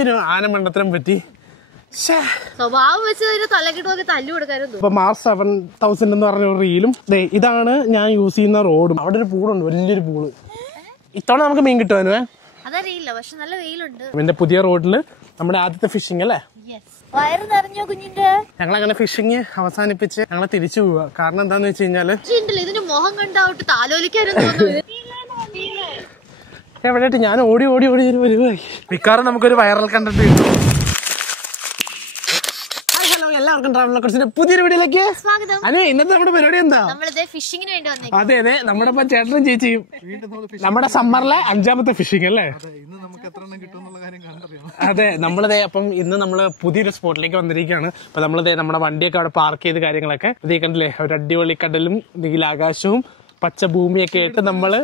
എനിക്കൊരു ആനമണ്ടത്തിനും പറ്റി. സ്വഭാവം വെച്ച് തലക്കിട്ട് തല്ലു കൊടുക്കാനും. ഇപ്പൊ മാർച്ച് 7000 എന്ന് പറഞ്ഞ ഒരു റീലും ഇതാണ് ഞാൻ യൂസ് ചെയ്യുന്ന റോഡും. അവിടെ ഒരു പൂളുണ്ട്, വലിയൊരു പൂള്. ഇത്തവണ നമുക്ക് മീൻ കിട്ടുവാനുവേ അതറിയില്ല, പക്ഷെ നല്ല വെയിലുണ്ട്. എന്റെ പുതിയ റോഡില് നമ്മുടെ ആദ്യത്തെ ഫിഷിംഗ് അല്ലേ. വയറ് നിറഞ്ഞോ കുഞ്ഞിന്റെ? ഞങ്ങളങ്ങനെ ഫിഷിംഗ് അവസാനിപ്പിച്ച് ഞങ്ങളെ തിരിച്ചു പോവുക. കാരണം എന്താന്ന് വെച്ച് കഴിഞ്ഞാല് ഇതിന്റെ മുഖം കണ്ടാവട്ട് താലോലിക്കാനും തോന്നുന്നു. എവിടെയായിട്ട് ഞാൻ ഓടി ഓടി ഓടി വരുവായി. മിക്കവാറും നമുക്കൊരു വൈറൽ കണ്ടന്റ് കിട്ടും. എല്ലാവർക്കും ട്രാവൽ കോഴ്സിന്റെ പുതിയൊരു വീഡിയോയിലേക്ക് സ്വാഗതം. അതെ, ഇന്നത്തെ നമ്മുടെ പരിപാടി എന്താ? ഫിഷിങ്ങിന് വേണ്ടി വന്നേ. അതെ അതെ, നമ്മുടെ ഇപ്പൊ ചേട്ടനും ചേച്ചിയും നമ്മുടെ സമ്മറിലെ 5ാമത്തെ ഫിഷിംഗ് അല്ലേ. അതെ, നമ്മളിതേ അപ്പം ഇന്ന് നമ്മള് പുതിയൊരു സ്പോട്ടിലേക്ക് വന്നിരിക്കുകയാണ്. അപ്പൊ നമ്മളിതേ നമ്മുടെ വണ്ടിയൊക്കെ അവിടെ പാർക്ക് ചെയ്ത് കാര്യങ്ങളൊക്കെ ഇതേ കണ്ടില്ലേ, ഒരു അടിപൊളി കടലും നീലാകാശവും പച്ച ഭൂമിയൊക്കെ ആയിട്ട് നമ്മള്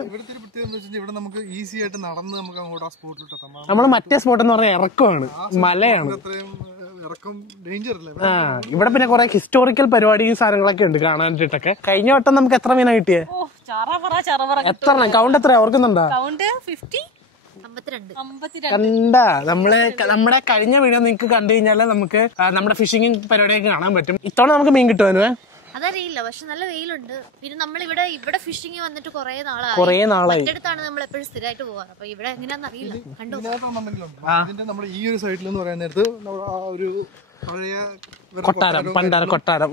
നമ്മള് മറ്റേ സ്പോട്ട് എന്ന് പറഞ്ഞാൽ ഇറക്കമാണ്, മലയാണ്. ഇവിടെ പിന്നെ കുറെ ഹിസ്റ്റോറിക്കൽ പരിപാടിയും സാധനങ്ങളൊക്കെ ഉണ്ട് കാണാനായിട്ടൊക്കെ. കഴിഞ്ഞ വട്ടം നമുക്ക് എത്ര മീനാ കിട്ടിയേ? എത്ര കൗണ്ട് എത്രയാ ഓർക്കുന്നുണ്ടോ? കണ്ട നമ്മുടെ കഴിഞ്ഞ വീഡിയോ നിങ്ങൾക്ക് കണ്ടു കഴിഞ്ഞാല് നമുക്ക് നമ്മുടെ ഫിഷിംഗ് പരിപാടിയൊക്കെ കാണാൻ പറ്റും. ഇത്തവണ നമുക്ക് മീൻ കിട്ടുവാനുവേ. അതറിയില്ല, പക്ഷെ നല്ല വെയിലുണ്ട്. പിന്നെ നമ്മളിവിടെ ഫിഷിംഗ് വന്നിട്ട് കുറെ നാളായി. മറ്റടുത്താണ് നമ്മൾ എപ്പോഴും സ്ഥിരമായിട്ട് പോവാറ്. അപ്പൊ ഇവിടെ എങ്ങനെയാണെന്ന് അറിയില്ല. നമ്മുടെ ഈ ഒരു സൈഡിൽ എന്ന് പറയാൻ നേരത്ത് ഒരു കൊട്ടാരം, പണ്ടാര കൊട്ടാരം.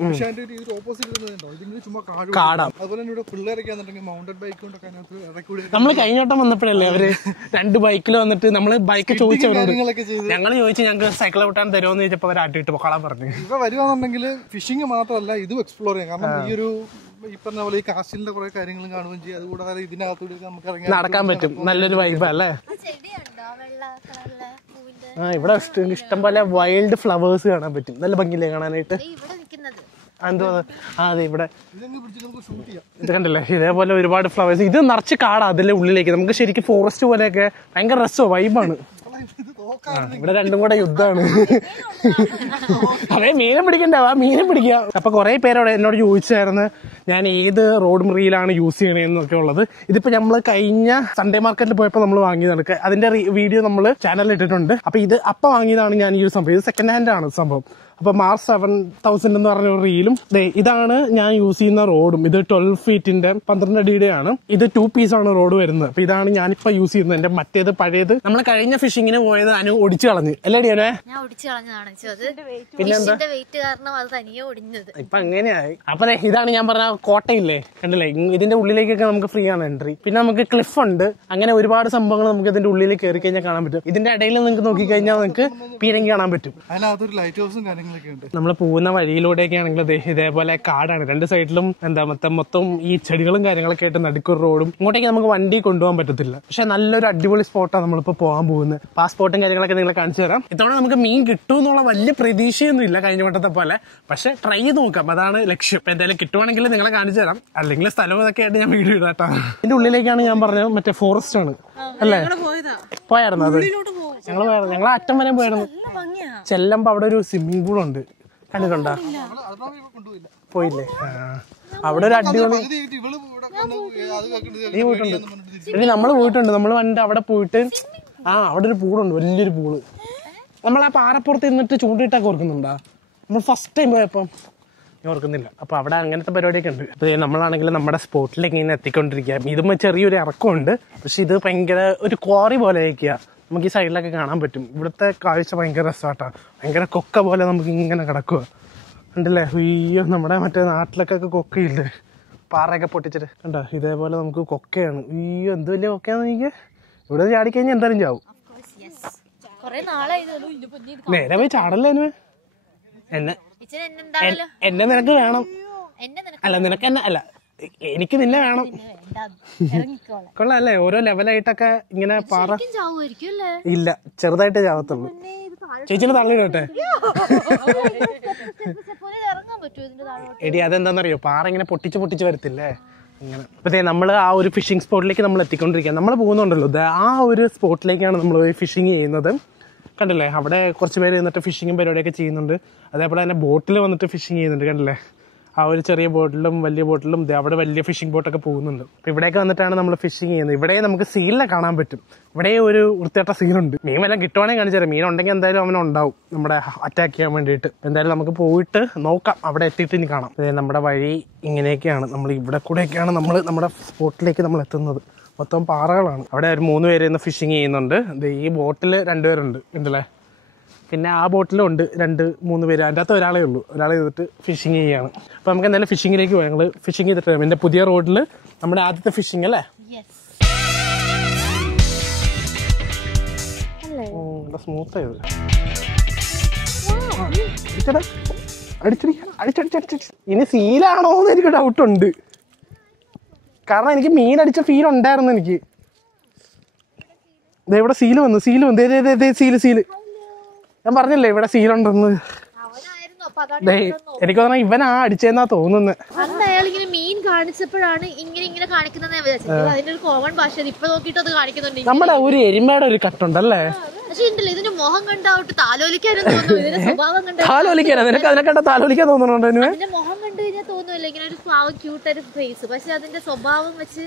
നമ്മള് കഴിഞ്ഞ വട്ടം വന്നപ്പോഴല്ലേ അവര് 2 ബൈക്കിൽ വന്നിട്ട് നമ്മള് ബൈക്ക് ചോദിച്ചവരോട് ഞങ്ങള് ചോദിച്ചു ഞങ്ങൾക്ക് സൈക്കിൾ വിട്ടാൻ തരുമോന്ന് ചോദിച്ചപ്പോ അവർ ആട്ടിട്ട് പൊക്കളാൻ പറഞ്ഞു. ഇവ വരുവാന്നുണ്ടെങ്കിൽ ഫിഷിംഗ് മാത്രമല്ല ഇതും എക്സ്പ്ലോർ ചെയ്യാം. കാരണം ഈ ഒരു ഈ പറഞ്ഞ പോലെ ഈ കാസ്റ്റിന്റെ കുറെ കാര്യങ്ങളും കാണുകയും ചെയ്യും. അതുകൂടാതെ ഇതിനകത്തൂടെ നമുക്ക് നടക്കാൻ പറ്റും. നല്ലൊരു വൈബ് അല്ലേ. ഇവിടെ ഇഷ്ടം പോലെ വൈൽഡ് ഫ്ലവേഴ്സ് കാണാൻ പറ്റും. നല്ല ഭംഗിയില്ലേ കാണാനായിട്ട്. എന്തോ അതെ, ഇവിടെ ഇത് കണ്ടില്ലേ, ഇതേപോലെ ഒരുപാട് ഫ്ലവേഴ്സ്. ഇത് നിറച്ച് കാടാ അതിലെ ഉള്ളിലേക്ക്. നമുക്ക് ശരിക്കും ഫോറസ്റ്റ് പോലെയൊക്കെ ഭയങ്കര രസമോ വൈബാണ്. ഇവിടെ രണ്ടും കൂടെ യുദ്ധമാണ്. അവയെ മീനെ പിടിക്കണ്ടേ, മീനെ പിടിക്കുക. അപ്പൊ കുറെ പേരോട് എന്നോട് ചോദിച്ചായിരുന്നു ഞാൻ ഏത് റോഡ് റീലാണ് യൂസ് ചെയ്യണേന്നൊക്കെ ഉള്ളത്. ഇതിപ്പോ നമ്മള് കഴിഞ്ഞ സൺഡേ മാർക്കറ്റിൽ പോയപ്പോ നമ്മൾ വാങ്ങിയതാണ്. അതിന്റെ വീഡിയോ നമ്മൾ ചാനലിൽ ഇട്ടിട്ടുണ്ട്. അപ്പൊ ഇത് അപ്പൊ വാങ്ങിയതാണ് ഞാൻ ഈ ഒരു സംഭവം. ഇത് സെക്കൻഡ് ഹാൻഡ് ആണ് സംഭവം. അപ്പൊ മാർച്ച് 7000 എന്ന് പറഞ്ഞ ഒരു റീലും ഇതാണ് ഞാൻ യൂസ് ചെയ്യുന്ന റോഡും. ഇത് 12 ഫീറ്റിന്റെ 12 അടിയുടെ ആണ്. ഇത് 2 പീസാണ് റോഡ് വരുന്നത്. അപ്പൊ ഇതാണ് ഞാനിപ്പോ യൂസ് ചെയ്യുന്നത്. എന്റെ മറ്റേത് പഴയത് നമ്മൾ കഴിഞ്ഞ ഫിഷിങ്ങിന് പോയത് അനു ഒടിച്ചു കളഞ്ഞു അല്ലേ ഡിയാനെ? പിന്നെന്താ ഇപ്പൊ അങ്ങനെയായി. അപ്പൊ ഇതാണ് ഞാൻ പറഞ്ഞ കോട്ടയില്ലേ, കണ്ടില്ലേ, ഇതിന്റെ ഉള്ളിലേക്കൊക്കെ നമുക്ക് ഫ്രീ ആണ് എൻട്രി. പിന്നെ നമുക്ക് ക്ലിഫ് ഉണ്ട്. അങ്ങനെ ഒരുപാട് സംഭവങ്ങൾ നമുക്ക് ഇതിന്റെ ഉള്ളിൽ കയറി കഴിഞ്ഞാൽ കാണാൻ പറ്റും. ഇതിന്റെ ഇടയിൽ നിങ്ങൾക്ക് നോക്കിക്കഴിഞ്ഞാൽ നിങ്ങൾക്ക് പീരങ്കി കാണാൻ പറ്റും. അതിനകത്തൊരു ലൈറ്റ് ഹൗസും നമ്മൾ പോകുന്ന വഴിയിലൂടെയൊക്കെ ആണെങ്കിൽ ഇതേപോലെ കാടാണ്. 2 സൈഡിലും മൊത്തം ഈ ചെടികളും കാര്യങ്ങളൊക്കെ ആയിട്ട് നടുക്കൊരു റോഡും. ഇങ്ങോട്ടേക്ക് നമുക്ക് വണ്ടി കൊണ്ടുപോകാൻ പറ്റത്തില്ല. പക്ഷെ നല്ലൊരു അടിപൊളി സ്പോട്ടാണ് നമ്മളിപ്പോ പോകാൻ പോകുന്നത്. പാസ്പോർട്ടും കാര്യങ്ങളൊക്കെ നിങ്ങളെ കാണിച്ചു തരാം. ഇത്തവണ നമുക്ക് മീൻ കിട്ടും എന്നുള്ള വലിയ പ്രതീക്ഷയൊന്നും ഇല്ല കഴിഞ്ഞ വട്ടത്തെ പോലെ. പക്ഷെ ട്രൈ ചെയ്ത് നോക്കാം, അതാണ് ലക്ഷ്യം. ഇപ്പൊ എന്തായാലും കിട്ടുവാണെങ്കിൽ നിങ്ങളെ കാണിച്ചു തരാം. അല്ലെങ്കിൽ സ്ഥലവും ഇതൊക്കെ ആയിട്ട് ഞാൻ വീഡിയോ ഇടാട്ടോ. ഇതിന്റെ ഉള്ളിലേക്കാണ് ഞാൻ പറഞ്ഞത്, മറ്റേ ഫോറസ്റ്റ് ആണ് അല്ലേ. പോയായിരുന്നു അത് ഞങ്ങൾ അറ്റം വരെ പോയായിരുന്നു. ചെല്ലുമ്പോ അവിടെ ഒരു സ്വിമ്മിംഗ് പൂൾ ഉണ്ട്, കണ്ടിട്ടുണ്ടോ? പോയില്ലേ? അവിടെ ഒരു അടിപൊളി. നീ പോയിട്ടുണ്ട്? ഇനി നമ്മള് പോയിട്ടുണ്ട്. നമ്മള് വന്നിട്ട് അവിടെ പോയിട്ട് അവിടെ ഒരു പൂളുണ്ട്, വലിയൊരു പൂള്. നമ്മൾ ആ പാറപ്പുറത്ത് ഇരുന്നിട്ട് ചൂണ്ടിട്ടൊക്കെ ഓർക്കുന്നുണ്ടോ? നമ്മൾ ഫസ്റ്റ് ടൈം പോയപ്പം ഓർക്കുന്നില്ല. അപ്പൊ അവിടെ അങ്ങനത്തെ പരിപാടിയൊക്കെ ഉണ്ട്. അപ്പൊ നമ്മളാണെങ്കിൽ നമ്മുടെ സ്പോട്ടിലേക്ക് ഇങ്ങനെ എത്തിക്കൊണ്ടിരിക്കുക. ഇതും ചെറിയൊരു ഇറക്കമുണ്ട്. പക്ഷെ ഇത് ഭയങ്കര ഒരു ക്വാറി പോലെ ആയിരിക്കുക. നമുക്ക് ഈ സൈഡിലൊക്കെ കാണാൻ പറ്റും. ഇവിടുത്തെ കാഴ്ച ഭയങ്കര രസമാട്ടാ. ഭയങ്കര കൊക്ക പോലെ നമുക്ക് ഇങ്ങനെ കിടക്കുക, ഉണ്ടല്ലേ. അയ്യോ, നമ്മുടെ മറ്റേ നാട്ടിലൊക്കെ കൊക്കയില്ലേ, പാറയൊക്കെ പൊട്ടിച്ചിട്ട് കണ്ടോ. ഇതേപോലെ നമുക്ക് കൊക്കയാണ്. അയ്യോ, എന്ത് വലിയ കൊക്കയാന്ന് എനിക്ക്. ഇവിടെ ചാടിക്കഴിഞ്ഞാൽ എന്തായാലും ചാവും. നേരെ പോയി ചാടല്ലേ എന്നെ നിനക്ക് വേണം. അല്ല നിനക്ക് എന്നെ അല്ല, എനിക്ക് നിന്നെ വേണം. കൊള്ളാല്ലേ, ഓരോ ലെവലായിട്ടൊക്കെ ഇങ്ങനെ പാറ. ഇല്ല, ചെറുതായിട്ട് ചാവത്തുള്ളൂ. ചേച്ചിനെ തള്ളിയിടട്ടെ. എടി അതെന്താന്നറിയോ, പാറ ഇങ്ങനെ പൊട്ടിച്ച് വരത്തില്ലേ ഇങ്ങനെ. അപ്പത്തേ നമ്മൾ ആ ഒരു ഫിഷിംഗ് സ്പോട്ടിലേക്ക് നമ്മൾ എത്തിക്കൊണ്ടിരിക്കുക. നമ്മൾ പോകുന്നുണ്ടല്ലോ, ആ ഒരു സ്പോട്ടിലേക്കാണ് നമ്മൾ പോയി ഫിഷിങ് ചെയ്യുന്നത്. കണ്ടില്ലേ, അവിടെ കുറച്ച് പേര് നിന്നിട്ട് ഫിഷിങ്ങും പരിപാടിയൊക്കെ ചെയ്യുന്നുണ്ട്. അതേപോലെ തന്നെ ബോട്ടിൽ വന്നിട്ട് ഫിഷിങ് ചെയ്യുന്നുണ്ട്, കണ്ടില്ലേ. ആ ഒരു ചെറിയ ബോട്ടിലും വലിയ ബോട്ടിലും അവിടെ വലിയ ഫിഷിംഗ് ബോട്ടൊക്കെ പോകുന്നുണ്ട്. അപ്പൊ ഇവിടെയൊക്കെ വന്നിട്ടാണ് നമ്മൾ ഫിഷിംഗ് ചെയ്യുന്നത്. ഇവിടെ നമുക്ക് സീലിനെ കാണാൻ പറ്റും. ഇവിടെ ഒരു വൃത്തിയായിട്ട സീനുണ്ട്. മീൻ വല്ലതും കിട്ടുവാണെങ്കിൽ കാണിച്ചു തരാം. മീൻ ഉണ്ടെങ്കിൽ എന്തായാലും അവനുണ്ടാവും നമ്മുടെ അറ്റാക്ക് ചെയ്യാൻ വേണ്ടിയിട്ട്. എന്തായാലും നമുക്ക് പോയിട്ട് നോക്കാം. അവിടെ എത്തിയിട്ട് ഇനി കാണാം. നമ്മുടെ വഴി ഇങ്ങനെയൊക്കെയാണ്. നമ്മൾ ഇവിടെ കൂടെയൊക്കെയാണ് നമ്മൾ നമ്മുടെ സ്പോട്ടിലേക്ക് നമ്മൾ എത്തുന്നത്. മൊത്തം പാറകളാണ്. അവിടെ ഒരു 3 പേര് ഇന്ന് ഫിഷിംഗ് ചെയ്യുന്നുണ്ട്. ഈ ബോട്ടിൽ 2 പേരുണ്ട് ഉണ്ടല്ലേ. പിന്നെ ആ ബോട്ടിലും ഉണ്ട് 2-3 പേര്. അതിൻ്റെ അകത്ത് ഒരാളേ ഉള്ളൂ. ഒരാളെ ചെയ്തിട്ട് ഫിഷിംഗ് ചെയ്യാണ്. അപ്പോൾ നമുക്ക് എന്തായാലും ഫിഷിങ്ങിലേക്ക് പോകാം. ഞങ്ങൾ ഫിഷിംഗ് ചെയ്തിട്ട് വരാം. എൻ്റെ പുതിയ റോഡിൽ നമ്മുടെ ആദ്യത്തെ ഫിഷിംഗ് അല്ലേ? സ്മൂത്ത് ആയത്. ഇനി സീലാണോ എന്ന് എനിക്ക് ഡൗട്ടുണ്ട്. കാരണം എനിക്ക് മീൻ അടിച്ച ഫീൽ ഉണ്ടായിരുന്നു എനിക്ക്. ഇവിടെ സീല് വന്നു. സീല് ഞാൻ പറഞ്ഞല്ലേ ഇവിടെ സീലുണ്ടെന്ന്. എനിക്ക് തോന്നുന്നു ഇവനാ അടിച്ചെന്നാ തോന്നുന്നത്. അന്ന് അയാൾ ഇങ്ങനെ മീൻ കാണിച്ചപ്പോഴാണ് ഇങ്ങനെ കാണിക്കുന്നത്. അതിന്റെ ഒരു കോമൺ ഭാഷ ഇപ്പൊ നോക്കിട്ട് അത് കാണിക്കുന്നുണ്ട്. നമ്മുടെ ഒരു എരുമയുടെ ഒരു കട്ടുണ്ടല്ലേ. പക്ഷെ ഉണ്ടല്ലോ ഇതിന്റെ മുഖം കണ്ടാവട്ട് താലോലിക്കാനും തോന്നുന്നു. ഇതിന്റെ സ്വഭാവം താലോലിക്കാനാ നിനക്ക് അതിനെ കണ്ട താലോലിക്കാൻ തോന്നുന്നുണ്ടോ? അതിന്റെ മുഖം കണ്ടു കഴിഞ്ഞാൽ തോന്നുന്നില്ല ഇങ്ങനെ ഒരു പാവം ക്യൂട്ടൊരു ഫേസ്. പക്ഷെ അതിന്റെ സ്വഭാവം വെച്ച്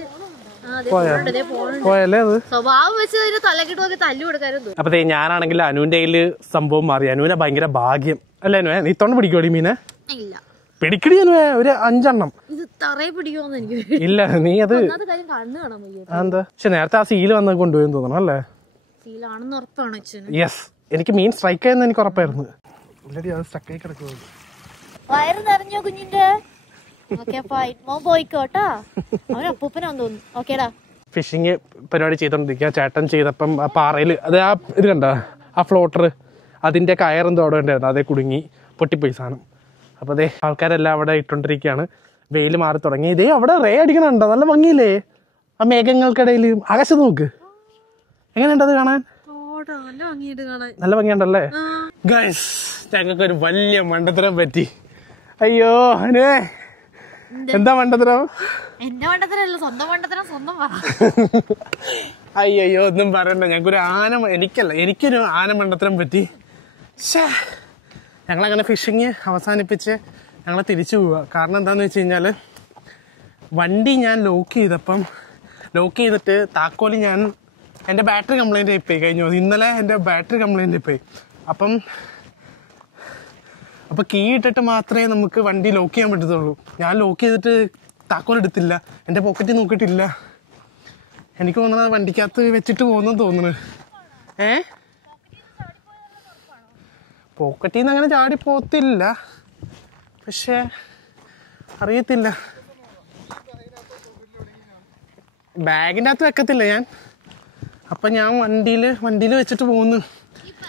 സ്വഭാവം വെച്ച് അതിന്റെ തലക്കിട്ട് തല്ലു കൊടുക്കാനും തോന്നും. അപ്പൊ ഞാനാണെങ്കിൽ അനുവിന്റെ കയ്യില് സംഭവം മാറി. അനുവിനെ ഭയങ്കര ഭാഗ്യം അല്ലേ അനുവേ? നീ തൊണ്ട പിടിക്കോടി മീനെ? ഇല്ല പിടിക്കടി അനുവേ. ഒരു 5 എണ്ണം. ഇത് തറയെ പിടിക്കുമോന്ന് എനിക്ക് ഇല്ല. നീ അത് കണ്ണ് കാണാൻ എന്താ. പക്ഷെ നേരത്തെ ആ സീല് വന്ന് കൊണ്ടുപോയി തോന്നണം അല്ലേ? സീലാണെന്ന് ഉറപ്പാണ്. യെസ്. എനിക്ക് മീൻ സ്ട്രൈക്ക് ആയെന്ന് എനിക്ക് ഉറപ്പായിരുന്നു. വയറ് നിറഞ്ഞോ കുഞ്ഞിന്റെ? പോയിക്കോട്ടാ. അവൻ അപ്പൂപ്പനാന്ന് തോന്നുന്നു. ഓക്കേടാ. ഫിഷിങ് പരിപാടി ചെയ്തോണ്ടിരിക്കുക. ചേട്ടൻ ചെയ്തപ്പം ആ പാറയിൽ അത് ആ ഇത് കണ്ട ആ ഫ്ലോട്ടർ അതിന്റെ കയറെന്തോ അവിടെ ഉണ്ടായിരുന്നു. അതേ കുടുങ്ങി പൊട്ടിപ്പോയി സാധനം. അപ്പൊ അതേ ആൾക്കാരെല്ലാം അവിടെ ഇട്ടോണ്ടിരിക്കുകയാണ്. വെയിൽ മാറി തുടങ്ങി. ഇതേ അവിടെ റേ അടിക്കണുണ്ടോ? നല്ല ഭംഗിയില്ലേ ആ മേഘങ്ങൾക്കിടയിൽ. ആകാശത്ത് നോക്ക് എങ്ങനെയുണ്ടത് കാണാൻ? നല്ല ഭംഗിയുണ്ടല്ലേ ഗൈസ്. ഞങ്ങൾക്ക് ഒരു വലിയ മണ്ടത്തരം പറ്റി. അയ്യോ അനുവേ എന്താ മണ്ടത്തരം? എന്റെ മണ്ടത്തരല്ല, സ്വന്തം മണ്ടത്തരം സ്വന്തം പറ. അയ്യോ ഒന്നും പറയണ്ട. ഞങ്ങൾക്കൊരു എനിക്കൊരു ആന മണ്ടത്തരം പറ്റി. ഞങ്ങളങ്ങനെ ഫിഷിങ് അവസാനിപ്പിച്ച് ഞങ്ങൾ തിരിച്ചു പോവുക. കാരണം എന്താന്ന് വെച്ച് കഴിഞ്ഞാൽ വണ്ടി ഞാൻ ലോക്ക് ചെയ്തിട്ട് താക്കോല് എൻ്റെ ബാറ്ററി കംപ്ലൈൻ്റ് ആയിപ്പോയി കഴിഞ്ഞു. ഇന്നലെ എൻ്റെ ബാറ്ററി കംപ്ലൈൻ്റ് ആയിപ്പോയി. അപ്പം കീ ഇട്ടിട്ട് മാത്രമേ നമുക്ക് വണ്ടി ലോക്ക് ചെയ്യാൻ പറ്റത്തുള്ളൂ. ഞാൻ ലോക്ക് ചെയ്തിട്ട് താക്കോൽ എടുത്തില്ല. എൻ്റെ പോക്കറ്റിൽ നോക്കിയിട്ടില്ല. എനിക്ക് തോന്നുന്നത് വണ്ടിക്കകത്ത് വെച്ചിട്ട് പോകുന്നെന്ന് തോന്നുന്നു. പോക്കറ്റിൽ നിന്ന് അങ്ങനെ ചാടി പോകത്തില്ല. പക്ഷേ അറിയത്തില്ല. ബാഗിൻ്റെ അകത്ത് വെക്കത്തില്ല ഞാൻ. അപ്പം ഞാൻ വണ്ടിയിൽ വെച്ചിട്ട് പോകുന്നു.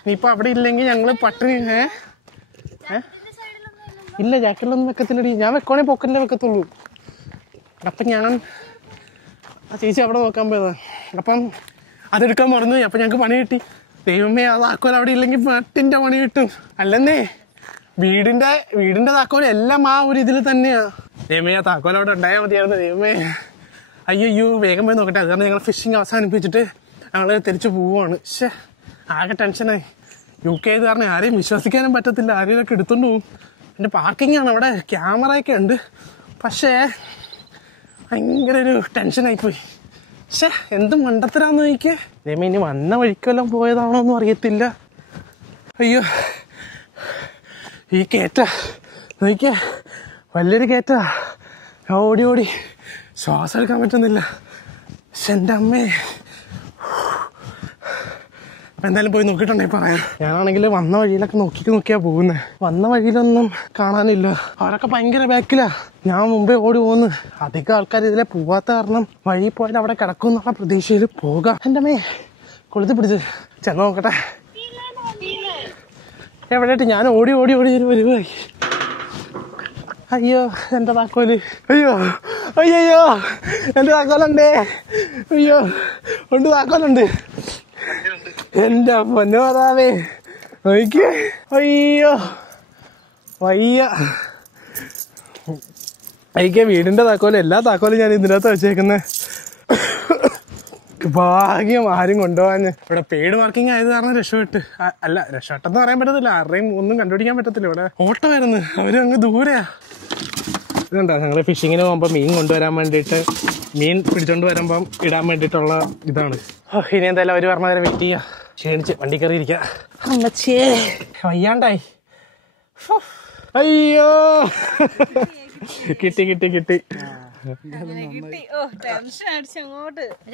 ഇനിയിപ്പോൾ അവിടെ ഇല്ലെങ്കിൽ ഞങ്ങൾ പട്ടിണി. ഇല്ല ജാക്കറ്റിലൊന്നും വെക്കത്തില്ലടി. ഞാൻ വെക്കുവാണെങ്കിൽ പോക്കറ്റിലേ വെക്കത്തുള്ളൂ. അപ്പം ഞാൻ ആ ചേച്ചി അവിടെ നോക്കാൻ പോയതാ. അപ്പം അതെടുക്കാൻ മറന്നു. അപ്പം ഞങ്ങൾക്ക് പണി കിട്ടി. ദൈവമേ ആ താക്കോൽ അവിടെ ഇല്ലെങ്കിൽ പട്ടിൻ്റെ പണി കിട്ടും. അല്ലെന്നേ വീടിൻ്റെ താക്കോൽ എല്ലാം ആ ഒരു ഇതിൽ തന്നെയാ. ദൈവമേ ആ താക്കോൽ അവിടെ ഉണ്ടായാൽ മതിയായിരുന്നു. ദൈവമേ അയ്യോ വേഗം പോയി നോക്കട്ടെ. അത് കാരണം ഞങ്ങൾ ഫിഷിങ് അവസാനിപ്പിച്ചിട്ട് ഞങ്ങൾ തിരിച്ചു പോവുകയാണ്. പക്ഷേ ആകെ ടെൻഷനായി. UK ആയത് കാരണം ആരെയും വിശ്വസിക്കാനും പറ്റത്തില്ല. ആരെയൊക്കെ എടുത്തോണ്ട് പോകും. എൻ്റെ പാർക്കിങ്ങാണ് അവിടെ, ക്യാമറയൊക്കെ ഉണ്ട്. പക്ഷേ ഭയങ്കര ഒരു ടെൻഷനായിപ്പോയി. പക്ഷേ എന്ത് മണ്ടത്തരാന്ന് നോക്കിയേ. ദൈവമേ ഇനി വന്ന വഴിക്കെല്ലാം പോയതാണോ ഒന്നും അറിയത്തില്ല. അയ്യോ ഈ കയറ്റ നോക്കിയേ, വലിയൊരു കയറ്റ. ഓടി ശ്വാസം എടുക്കാൻ പറ്റുന്നില്ല. പക്ഷെ എൻ്റെ അമ്മേ എന്തായാലും പോയി നോക്കിയിട്ടുണ്ടെങ്കിൽ പറയാം. ഞാനാണെങ്കിൽ വന്ന വഴിയിലൊക്കെ നോക്കിയാ പോകുന്നത്. വന്ന വഴിയിലൊന്നും കാണാനില്ല. അവരൊക്കെ ഭയങ്കര ബാക്കിലാ. ഞാൻ മുമ്പേ ഓടി പോകുന്നു. അധികം ആൾക്കാർ ഇതിലെ പോവാത്ത കാരണം വഴി പോയാൽ അവിടെ കിടക്കും എന്നുള്ള പ്രതീക്ഷയിൽ പോകാം. എൻ്റെ അമ്മേ കൊളുത്തി പിടിച്ച് ചെന്ന് നോക്കട്ടെ. എവിടെയായിട്ട് ഞാൻ ഓടി വരുവായി. അയ്യോ എൻ്റെ താക്കോല്. അയ്യോ എൻ്റെ താക്കോലുണ്ടേ. അയ്യോ ഉണ്ട് താക്കോലുണ്ട്. എന്റെ പൊന്നു പറയാവേ നോക്കിയേ. അയ്യോ വയ്യ. എനിക്ക് വീടിന്റെ താക്കോലും എല്ലാ താക്കോലും ഞാൻ ഇതിനകത്ത് വെച്ചേക്കുന്നത്. ഭാഗ്യം ആരും കൊണ്ടുപോകാൻ. ഇവിടെ പെയ്ഡ് മാർക്കിംഗ് ആയത് കാരണം രക്ഷപ്പെട്ട്. അല്ല രക്ഷപ്പെട്ടെന്ന് പറയാൻ പറ്റത്തില്ല. ആരുടെയും ഒന്നും കണ്ടുപിടിക്കാൻ പറ്റത്തില്ല. ഇവിടെ ഓട്ടമായിരുന്നു. അവര് അങ്ങ് ദൂരെയാ. ഇതുണ്ടോ ഞങ്ങൾ ഫിഷിങ്ങിന് പോകുമ്പോൾ മീൻ കൊണ്ടുവരാൻ വേണ്ടിയിട്ട് മീൻ പിടിച്ചോണ്ട് വരുമ്പം ഇടാൻ വേണ്ടിയിട്ടുള്ള ഇതാണ്. ഇനി എന്തായാലും അവർ പറഞ്ഞ നേരം വെയിറ്റ് ചെയ്യാം. ക്ഷീണിച്ച് വണ്ടി കയറി ഇരിക്കുക. അമ്മച്ചേ വയ്യാണ്ടായി. അയ്യോ കിട്ടി കിട്ടി കിട്ടി.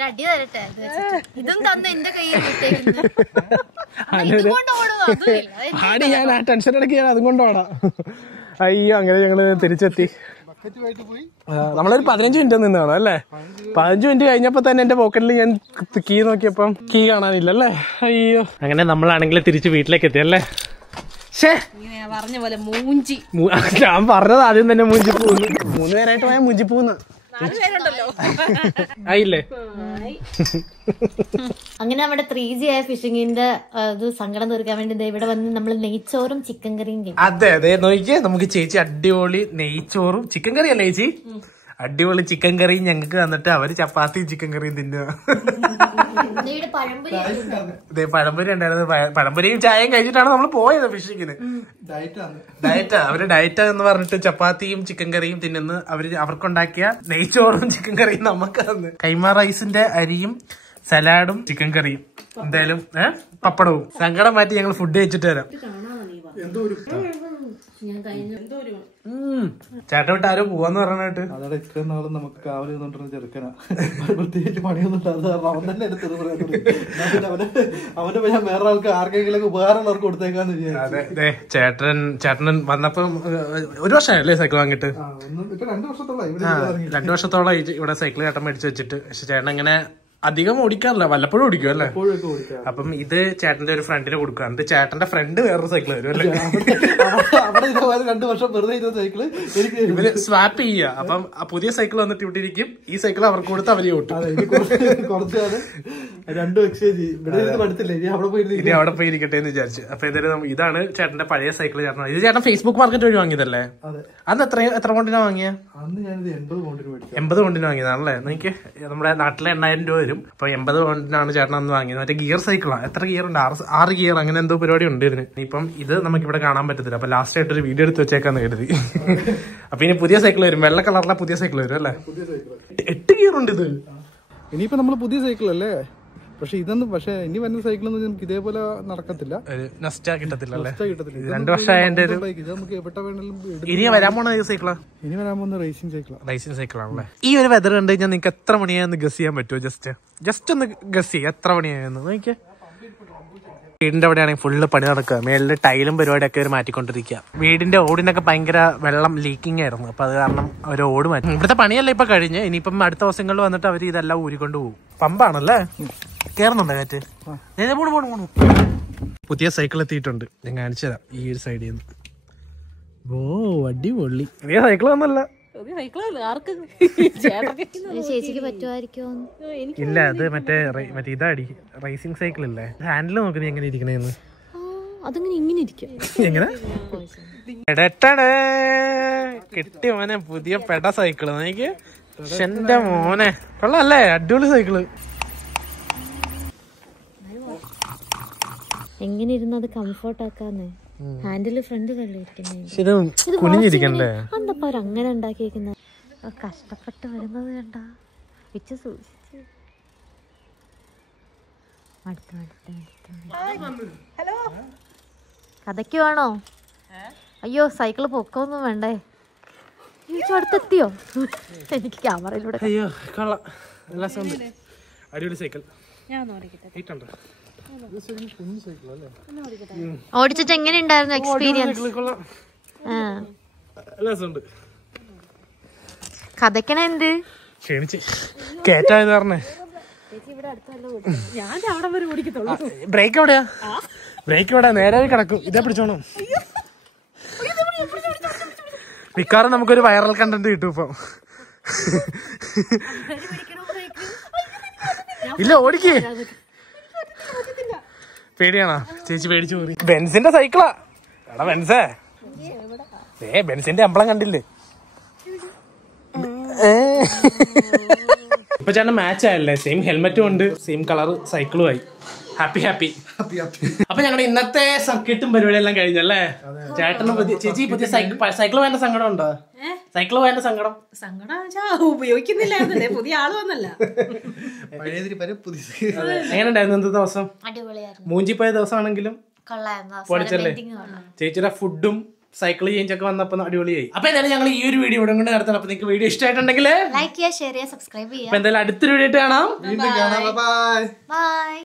അടി തരട്ടെ, ഇതും തന്ന എന്റെ കയ്യിൽ. ആടി ഞാൻ ആ ടെൻഷൻ ഇടയ്ക്ക് ഞാൻ അതും കൊണ്ടോടാ. അയ്യോ അങ്ങനെ ഞങ്ങള് തിരിച്ചെത്തി. നമ്മളൊരു 15 മിനിറ്റ് നിന്നാണ് അല്ലേ. 15 മിനിറ്റ് കഴിഞ്ഞപ്പോ തന്നെ എന്റെ പോക്കറ്റിൽ ഞാൻ കീ നോക്കിയപ്പം കീ കാണാനില്ലല്ലേ. അയ്യോ അങ്ങനെ നമ്മളാണെങ്കിൽ തിരിച്ച് വീട്ടിലേക്ക് എത്തി അല്ലേ. പറഞ്ഞ പോലെ മൂഞ്ചി. ഞാൻ പറഞ്ഞത് ആദ്യം തന്നെ മൂഞ്ചി പോകുന്നു. 3 പേരായിട്ട് പോയാൽ മൂഞ്ചി പോകുന്നു. ആയില്ലേ. അങ്ങനെ നമ്മുടെ 3G ആയ ഫിഷിങ്ങിന്റെ ഇത് സങ്കടം തീർക്കാൻ വേണ്ടി ഇവിടെ വന്ന് നമ്മൾ നെയ്ച്ചോറും ചിക്കൻ കറിയും കഴിക്കും. അതെ അതെ നോക്കിയേ, നമുക്ക് ചേച്ചി അടിപൊളി നെയ്ച്ചോറും ചിക്കൻ കറി അല്ലേ ചേച്ചി? അടിപൊളി ചിക്കൻ കറിയും ഞങ്ങൾക്ക് തന്നിട്ട് അവര് ചപ്പാത്തിയും ചിക്കൻ കറിയും തിന്നുക. പഴംപൊരി ഉണ്ടായിരുന്നു. പഴംപൊരിയും ചായയും കഴിച്ചിട്ടാണ് നമ്മൾ പോയത് ഫിഷിങ്ങിന്. ഡയറ്റാ അവര് ഡയറ്റാ എന്ന് പറഞ്ഞിട്ട് ചപ്പാത്തിയും ചിക്കൻ കറിയും തിന്നുന്നു. അവർക്കുണ്ടാക്കിയ നെയ്ച്ചോറും ചിക്കൻ കറിയും നമുക്ക് തന്നു. കൈമ റൈസിന്റെ അരിയും സലാഡും ചിക്കൻ കറിയും എന്തായാലും പപ്പടവും. സങ്കടം മാറ്റി ഞങ്ങൾ ഫുഡ് കഴിച്ചിട്ട് വരാം. ചേട്ടൻ വിട്ട് ആരോ പോവാന്ന് പറഞ്ഞിട്ട് അതോടെ ഇത്രയും നാളും നമുക്ക് കാവൽ ചെയ്തോണ്ടിരുന്ന ചെറുക്കനാ. പ്രത്യേകിച്ച് പണിയൊന്നും ഇല്ലാതെ അവൻ തന്നെ എടുത്തത് അവന്റെ ഞാൻ വേറെ ആൾക്ക് ആർക്കെങ്കിലും ഉപകാരമുള്ളവർക്ക് കൊടുത്തേക്കാന്ന് വിചാരിച്ചു. അതെ ചേട്ടൻ വന്നപ്പം 1 വർഷമായല്ലേ സൈക്കിൾ വാങ്ങിട്ട്? 2 വർഷത്തോളം ഇവിടെ സൈക്കിൾ ചേട്ടൻ മേടിച്ചു വെച്ചിട്ട്. പക്ഷെ ചേട്ടൻ ഇങ്ങനെ അധികം ഓടിക്കാറില്ല, വല്ലപ്പോഴും ഓടിക്കും അല്ലേ. അപ്പം ഇത് ചേട്ടന്റെ ഒരു ഫ്രണ്ടിന് കൊടുക്കുക. എന്നിട്ട് ചേട്ടന്റെ ഫ്രണ്ട് വേറൊരു സൈക്കിൾ വരും അല്ലേ. അവിടെ 2 വർഷം വെറുതെ ഇരുന്ന സൈക്കിള് ഇവര് സ്വാപ്പ് ചെയ്യുക. അപ്പം പുതിയ സൈക്കിൾ വന്നിട്ട് ഇവിടെ ഇരിക്കും, ഈ സൈക്കിൾ അവർക്ക് കൊടുത്ത് അവര് ഓട്ടും. കുറച്ചാണ് 2 എക്സ്ചേഞ്ച്. ഇവിടെ പഠിത്തില്ലേ, ഇനി അവിടെ പോയി ഇരിക്കട്ടെ എന്ന് വിചാരിച്ചു. അപ്പൊ എന്തായാലും ഇതാണ് ചേട്ടന്റെ പഴയ സൈക്കിൾ. ചേട്ടൻ ഇത് ചേട്ടൻ ഫേസ്ബുക്ക് മാർക്കറ്റ് വഴി വാങ്ങിയതല്ലേ? അന്ന് എത്ര കൊണ്ടിനാ വാങ്ങിയ? അന്ന് ഞാനിത് 80 കൊണ്ടിന് മേടിച്ചു. 80 കൊണ്ടിന് വാങ്ങിയതാണല്ലേ. എനിക്ക് നമ്മുടെ നാട്ടിലെ 8000 രൂപ വരും. അപ്പൊ 80 കൊണ്ടിനാണ് ചേട്ടൻ അന്ന് വാങ്ങിയത്. മറ്റേ ഗിയർ സൈക്കിളാണ്. എത്ര ഗിയർ ഉണ്ട്? 6 ഗിയർ അങ്ങനെ എന്തോ പരിപാടി ഉണ്ട് ഇതിന്. ഇപ്പം ഇത് നമുക്ക് ഇവിടെ കാണാൻ പറ്റത്തില്ല. അപ്പൊ ലാസ്റ്റ് ആയിട്ട് ഒരു വീഡിയോ എടുത്ത് വെച്ചേക്കാന്ന് കരുതി. അപ്പൊ ഇനി പുതിയ സൈക്കിൾ വരും, വെള്ള കളറിലെ പുതിയ സൈക്കിൾ വരും അല്ലേ. 8 ഗിയർ ഉണ്ട് ഇത്. ഇനിയിപ്പോ നമ്മള് പുതിയ സൈക്കിൾ അല്ലേ. പക്ഷെ ഇനി വരുന്ന സൈക്കിളൊന്നും നമുക്ക് ഇതേപോലെ നടക്കത്തില്ല. കിട്ടത്തില്ല. 2 വർഷമായതിന്റെ ഇത് നമുക്ക് എവിടെ വേണമെങ്കിലും. ഇനി വരാൻ പോണ സൈക്കിളാ? ഇനി വരാൻ പോകുന്ന റേസിംഗ് സൈക്കിളാണല്ലേ. ഈ ഒരു വെതർ കണ്ടു കഴിഞ്ഞാൽ നിങ്ങൾക്ക് എത്ര മണിയായെന്ന് ഗസ് ചെയ്യാൻ പറ്റുമോ? ജസ്റ്റ് ഒന്ന് ഗസ് ചെയ്യാം എത്ര മണിയായെന്ന് നോക്കിയാ. വീടിന്റെ അവിടെയാണെങ്കിൽ ഫുള്ള് പണി നടക്കുക. മേളില് ടൈലും പരിപാടിയൊക്കെ അവർ മാറ്റിക്കൊണ്ടിരിക്കുക. വീടിന്റെ ഓടിനൊക്കെ ഭയങ്കര വെള്ളം ലീക്കിംഗ് ആയിരുന്നു. അപ്പൊ അത് കാരണം അവർ ഓട് മാറ്റി. ഇവിടുത്തെ പണിയല്ല ഇപ്പൊ കഴിഞ്ഞ്. ഇനിയിപ്പം അടുത്ത ദിവസങ്ങളിൽ വന്നിട്ട് അവർ ഇതെല്ലാം ഊരിക്കൊണ്ട് പോകും. പമ്പാണല്ലേ. കേറുന്നുണ്ടോ കാറ്റ്? പോണു. പുതിയ സൈക്കിൾ എത്തിയിട്ടുണ്ട്. ഞാൻ കാണിച്ചു തരാം. ഈ ഒരു സൈഡിൽ നിന്ന്. ഓ അടിപൊളി. പുതിയ സൈക്കിൾ ഒന്നല്ല. ചേച്ചിക്ക് പറ്റുമായിരിക്കോ? ഇല്ല, അത് മറ്റേ ഇതാടി റേസിംഗ് സൈക്കിൾ ഇല്ലേ. ഹാൻഡിൽ നോക്കുന്നത് എങ്ങനെ ഇരിക്കണേന്ന്. അതങ്ങനെ ഇങ്ങനെ ഇരിക്കും. എങ്ങനെ കിട്ടി മോനെ പുതിയ പെട സൈക്കിള്. എനിക്ക് എന്റെ മോനെ കൊള്ളാല്ലേ, അടിപൊളി സൈക്കിള്. എങ്ങനെ ഇരുന്ന് അത് കംഫോർട്ട് ആക്കാന്ന്. ഹാൻഡില് ഫ്രണ്ട് തള്ളിയിരിക്കുന്നേ. എന്താ അങ്ങനെ ഉണ്ടാക്കിയിരിക്കുന്ന. കഷ്ടപ്പെട്ട് വരുന്നത് കണ്ട വെച്ച് സൂക്ഷിച്ച്. കഥയ്ക്ക് വേണോ? അയ്യോ സൈക്കിള് പൊക്കൊന്നും വേണ്ടേ? അടുത്തെത്തിയോ? എനിക്ക് ക്യാമറയിലൂടെ. അയ്യോ കൊള്ളാം, അടിപൊളി സൈക്കിൾ. ഓടിച്ചിട്ട് എങ്ങനെ ഉണ്ടായിരുന്നു എക്സ്പീരിയൻസ്? കഥക്കണുണ്ട്. ക്ഷണിച്ച് കേറ്റായത് പറഞ്ഞേ. ബ്രേക്ക് എവിടെയാ? ബ്രേക്ക് എവിടെയാ? നേരെ കിടക്കും. ഇതേ പിടിച്ചോണം. മിക്കവാറും നമുക്കൊരു വൈറൽ കണ്ടന്റ് കിട്ടും ഇപ്പം. ഇല്ല ഓടിക്കേ. പേടിയാണോ? ചേച്ചി പേടിച്ചു പോയി. ബെൻസിന്റെ സൈക്കിളാ. എടാ ബെൻസേ, ബെൻസിന്റെ എംബ്ലം കണ്ടില്ലേ? ഇപ്പൊ ചേട്ടൻ മാച്ച് ആയല്ലേ. സെയിം ഹെൽമെറ്റും ഉണ്ട്, സെയിം കളർ സൈക്കിളും ആയി. Happy happy. അപ്പൊ ഞങ്ങളുടെ ഇന്നത്തെ സർക്കിട്ടും പരിപാടിയെല്ലാം കഴിഞ്ഞല്ലേ? ചേട്ടന് ചേച്ചി പുതിയ സൈക്കിൾ വേണ്ട സങ്കടം ഉണ്ടോ? സൈക്കിൾ വേണ്ട സങ്കടം ഉപയോഗിക്കുന്നില്ലായിരുന്നല്ലേ, പുതിയ ആള് വന്നല്ല. എങ്ങനെ ഉണ്ടായിരുന്നു ഇന്നത്തെ ദിവസം? അടിപൊളിയായിരുന്നു. മൂഞ്ചി പോയ ദിവസമാണെങ്കിലും പൊളിച്ചല്ലേ? ചേച്ചിയുടെ ഫുഡും സൈക്കിൾ ചേഞ്ച് ഒക്കെ വന്നപ്പോ അടിപൊളിയായി. അപ്പൊ എന്തായാലും ഞങ്ങൾ ഈ ഒരു വീഡിയോ ഇവിടെ കൊണ്ട് നടത്തണം. അപ്പൊ നിങ്ങൾക്ക് വീഡിയോ ഇഷ്ടമായിട്ടുണ്ടെങ്കിൽ ലൈക്ക് ചെയ്യുക, ഷെയർ ചെയ്യുക, സബ്സ്ക്രൈബ് ചെയ്യുക. അപ്പൊ എന്തായാലും അടുത്തൊരു വീഡിയോ ആയിട്ട് കാണാം. ബൈ. ബൈ.